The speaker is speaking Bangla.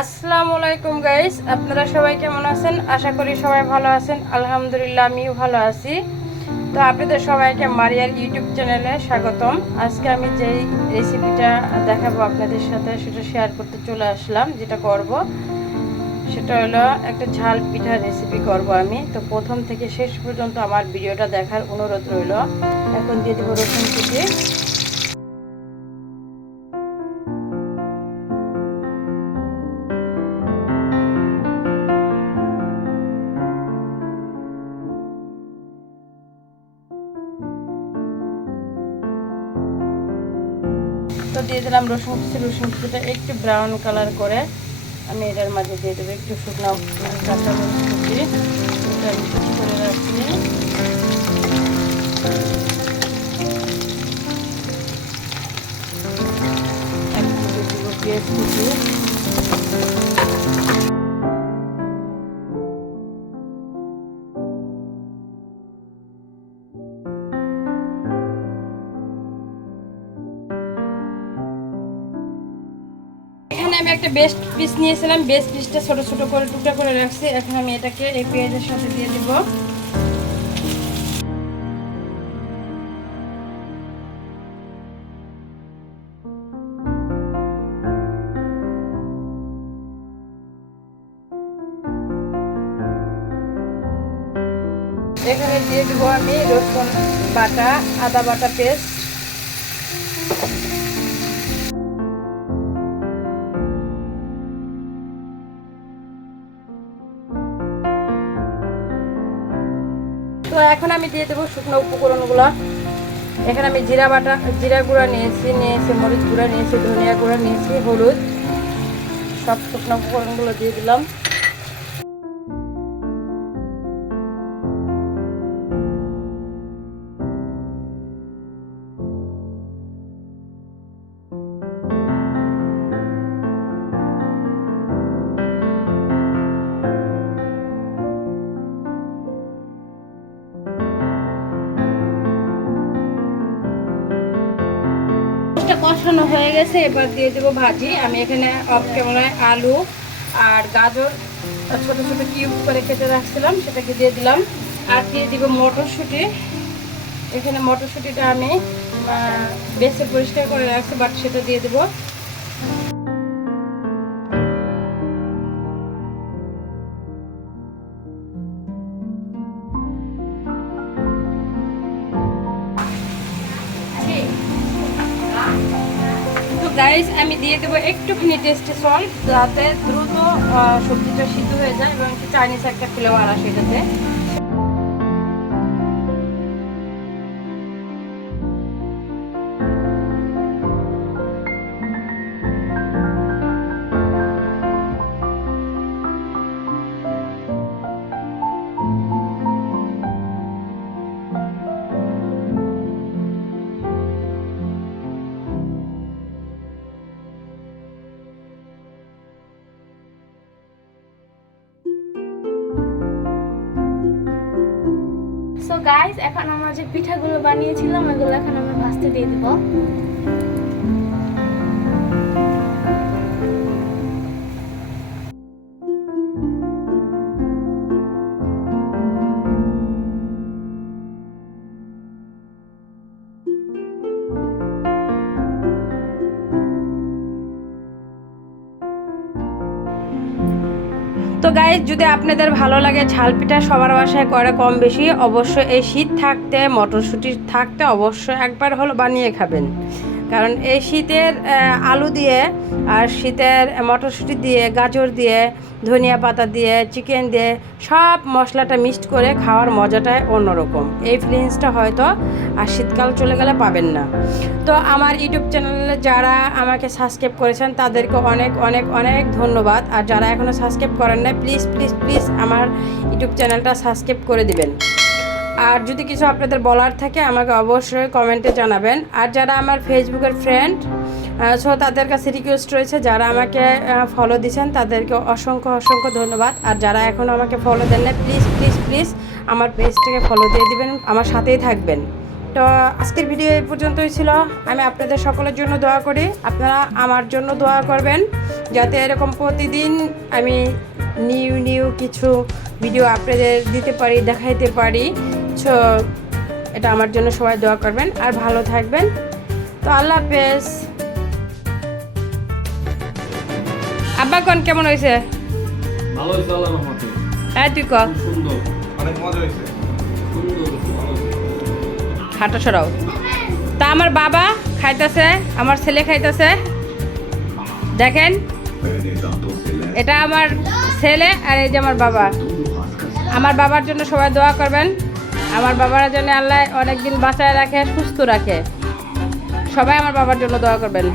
আসসালামু আলাইকুম গাইস, আপনারা সবাই কেমন আছেন? আশা করি সবাই ভালো আছেন। আলহামদুলিল্লাহ আমিও ভালো আছি। তো আপনাদের সবাইকে মারিয়ার ইউটিউব চ্যানেলে স্বাগতম। আজকে আমি যেই রেসিপিটা দেখাবো আপনাদের সাথে সেটা শেয়ার করতে চলে আসলাম। যেটা করব সেটা হলো একটা ঝাল পিঠার রেসিপি করব আমি। তো প্রথম থেকে শেষ পর্যন্ত আমার ভিডিওটা দেখার অনুরোধ রইল। এখন দিয়ে দেবো রসুন কুচি। তো দিয়ে দিলাম রসুন কুচিটা একটু ব্রাউন কালার করে আমি এটার মাঝে দিয়ে দেবো একটু শুকনো কাঁচামরিচ কুচি। এটা আমি কুচি করে রাখছি। একটু দেবো পেঁয়াজ কুচি। এখানে আমি একটা বেস্ট পিস নিয়েছিলাম, বেস্ট পিসটা ছোট ছোট করে টুকরা করে রাখছি। এখন আমি এটাকে এই পেঁয়াজের সাথে দিয়ে দিব। এখানে দিয়ে দিব আমি রসুন বাটা, আদা বাটা পেস্ট। তো এখন আমি দিয়ে দেবো শুকনো উপকরণগুলো। এখানে আমি জিরা গুঁড়া নিয়েছি, মরিচ গুঁড়া নিয়েছি, ধনিয়া গুঁড়া নিয়েছি, হলুদ, সব শুকনো উপকরণগুলো দিয়ে দিলাম। কষানো হয়ে গেছে, এবার দিয়ে দেবো ভাজি। আমি এখানে অফ ক্যামেরায় আলু আর গাজর ছোট ছোট কিউব করে কেটে রাখছিলাম, সেটাকে দিয়ে দিলাম। আর দিয়ে দিব মটরশুঁটি। এখানে মটরশুঁটিটা আমি বেছে পরিষ্কার করে রাখছি, বাট সেটা দিয়ে দেবো। গাইস আমি দিয়ে দেবো একটুখানি টেস্টি সল্ট, যাতে দ্রুত সবজিটা সিদ্ধ হয়ে যায় এবং একটু চাইনিজ একটা ফ্লেভার আসে এটাতে। সো গাইস, এখন আমরা যে পিঠাগুলো বানিয়েছিলাম ওগুলো এখন আমরা ভাজতে দিয়ে দিব। তো গাইস, যদি আপনাদের ভালো লাগে ঝাল পিঠা, সবার বাসায় করে কম বেশি, অবশ্যই এই শীত থাকতে মটরশুঁটি থাকতে অবশ্যই একবার হলো বানিয়ে খাবেন। কারণ এই শীতের আলু দিয়ে আর শীতের মটরশুঁটি দিয়ে, গাজর দিয়ে, ধনিয়া পাতা দিয়ে, চিকেন দিয়ে সব মশলাটা মিক্সড করে খাওয়ার মজাটাই অন্যরকম। এই ফিলিংসটা হয়তো আর শীতকাল চলে গেলে পাবেন না। তো আমার ইউটিউব চ্যানেলে যারা আমাকে সাবস্ক্রাইব করেছেন তাদেরকে অনেক অনেক অনেক ধন্যবাদ। আর যারা এখনও সাবস্ক্রাইব করেন না, প্লিজ প্লিজ প্লিজ আমার ইউটিউব চ্যানেলটা সাবস্ক্রাইব করে দিবেন। আর যদি কিছু আপনাদের বলার থাকে আমাকে অবশ্যই কমেন্টে জানাবেন। আর যারা আমার ফেসবুকের ফ্রেন্ড সো তাদের কাছে রিকোয়েস্ট রয়েছে, যারা আমাকে ফলো দিচ্ছেন তাদেরকে অসংখ্য অসংখ্য ধন্যবাদ। আর যারা এখনও আমাকে ফলো দেন না, প্লিজ প্লিজ প্লিজ আমার পেজটাকে ফলো দিয়ে দিবেন, আমার সাথেই থাকবেন। তো আজকের ভিডিও এই পর্যন্তই ছিল। আমি আপনাদের সকলের জন্য দোয়া করি, আপনারা আমার জন্য দোয়া করবেন যাতে এরকম প্রতিদিন আমি নিউ নিউ কিছু ভিডিও আপনাদের দিতে পারি, দেখাইতে পারি। সো এটা আমার জন্য সবাই দোয়া করবেন আর ভালো থাকবেন। তো আল্লাহ হাফেজ। আব্বা কোন কেমন হয়েছে? ভালো হয়েছে আল্লাহর রহমতে। হ্যাঁ তুই ক। সুন্দর, অনেক মজা হয়েছে। সুন্দর, ভালো হয়েছে। হাঁটা সরাও। তা আমার বাবা খাইতেছে, আমার ছেলে খাইতেছে, দেখেন এটা আমার ছেলে আর এই যে আমার বাবা। আমার বাবার জন্য সবাই দোয়া করবেন, আমার বাবার জন্য আল্লাহ অনেক দিন বাঁচায় রাখে, সুস্থ রাখে। সবাই আমার বাবার জন্য দোয়া করবেন।